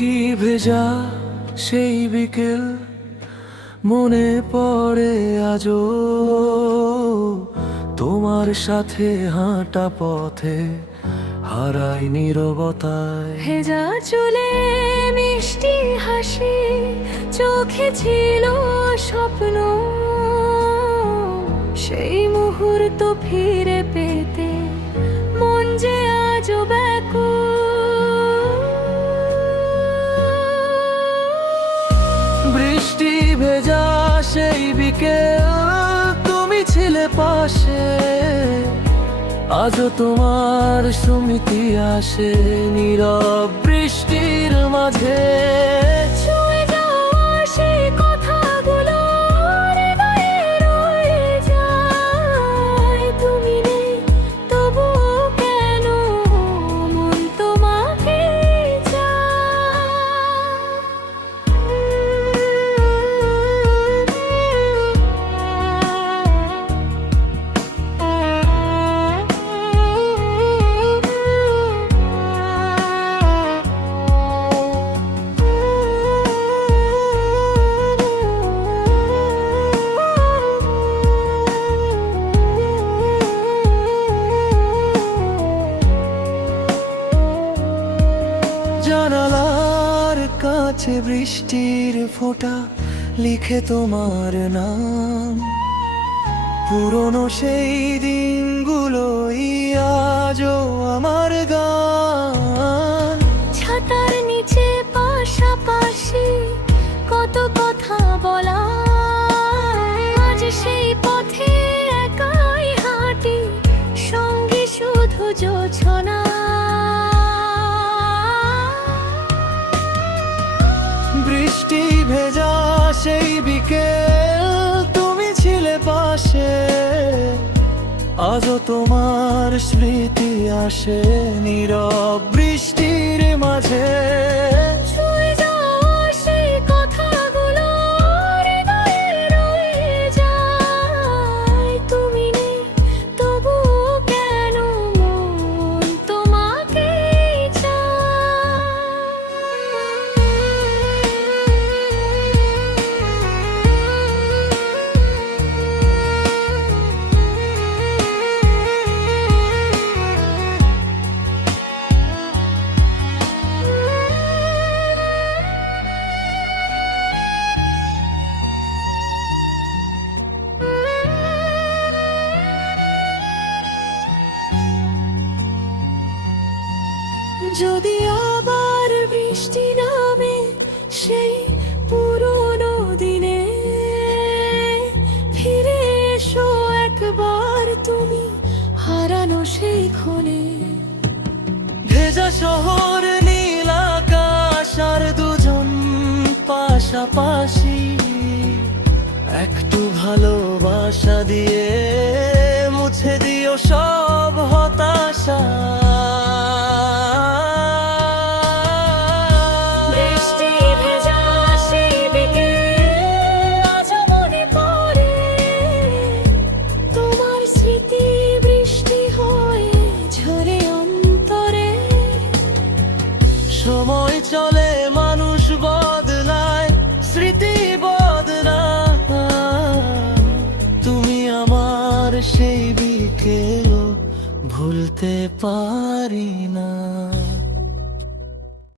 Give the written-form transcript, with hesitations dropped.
বৃষ্টি ভেজা সেই বিকেল মনে পড়ে আজও, তোমার সাথে হাঁটা পথে হারাই নীরবতায়। ভেজা চুলে মিষ্টি হাসি, চোখে ছিল স্বপ্ন, সেই মুহূর্ত ফিরে পেতে মন যে আজও ব্যাকুল। বৃষ্টি ভেজা সেই বিকেল তুমি ছিলে পাশে, আজও তোমার স্মৃতি আসে নীরব বৃষ্টির মাঝে। ছুঁয়ে যাওয়া সেই কথাগুলো হৃদয়ে রয়ে যায়। তুমি নেই তবুও কেন মন তোমাকে জানালার কাছে বৃষ্টির ফোঁটা লিখে তোমার নাম, পুরনো সেই দিনগুলোই আজও আমার গান। ছাতার নিচে পাশাপাশি কত কথা বলা, আজ সেই পথে একাই হাঁটি, সঙ্গে শুধু জোছনা। বৃষ্টি ভেজা সেই বিকেল তুমি ছিলে পাশে, আজও তোমার স্মৃতি আসে নীরব বৃষ্টির মাঝে। ছুঁয়ে যাওয়া সেই কথাগুলো হৃদয়ে রয়ে যায়। তুমি নেই তবুও কেন মন তোমাকে যদি আবার বৃষ্টি নামে সেই পুরনো দিনে, ফিরে এসো একবার তুমি হারানো সেই ক্ষণে। ভেজা শহর নীল আকাশ আর দুজন পাশাপাশি, একটু ভালোবাসা দিয়ে মুছে দিও সব হতাশা। বৃষ্টি ভেজা সেই বিকেল আজও মনে পড়ে, তোমার স্মৃতি বৃষ্টি হয়ে ঝরে অন্তরে। সময় চলে মানুষ বদলায়, স্মৃতি বদলায়, তুমি আমার সেই বিকেল ভুলতে পারি না।